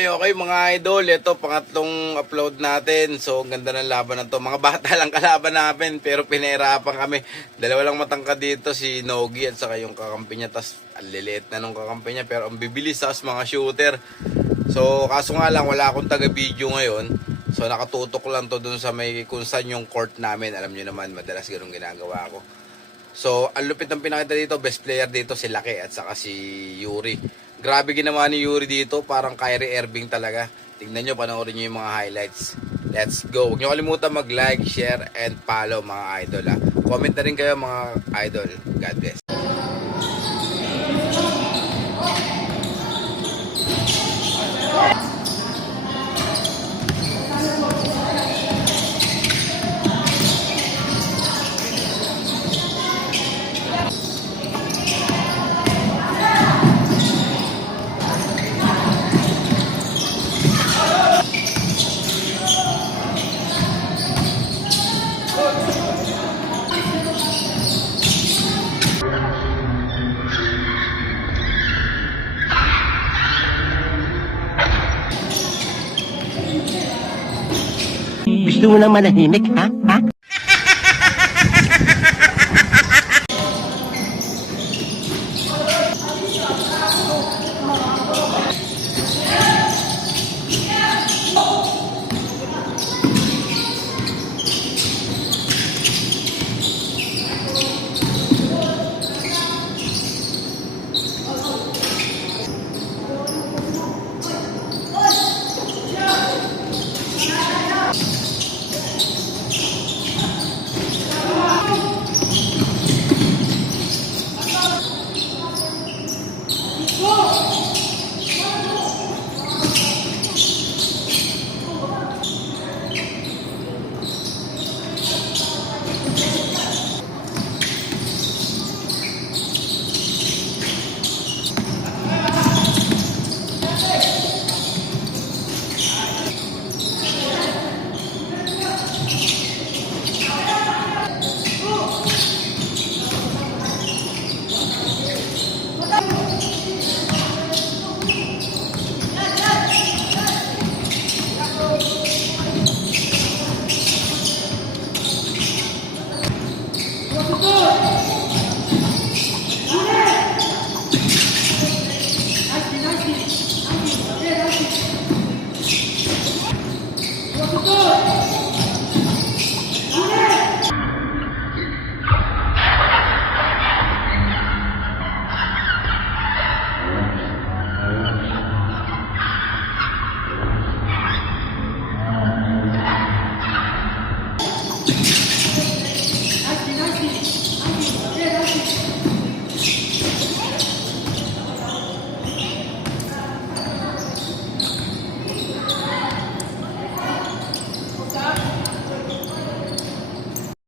Okay mga idol, ito pangatlong upload natin. So ang ganda ng laban na to. Mga bata lang kalaban namin pero pinahirapan kami. Dalawa lang matangkad dito, si Nogi at saka yung kakampi niya. Tapos ang liliit na nung kakampi niya pero ang bibilis as mga shooter. So kaso nga lang wala akong taga-video ngayon. So nakatutok lang to dun sa may kung saan yung court namin. Alam niyo naman madalas ganun ginagawa ko. So ang lupit ng pinakita dito, best player dito si Laki at saka si Yuri. Grabe ginawa ni Yuri dito, parang Kyrie Irving talaga. Tingnan nyo, panoorin nyo yung mga highlights. Let's go. Huwag nyo kalimutan mag-like, share, and follow mga idol ha. Comment na rin kayo mga idol. God bless. Gusto mo na manahimik, ha? Ha?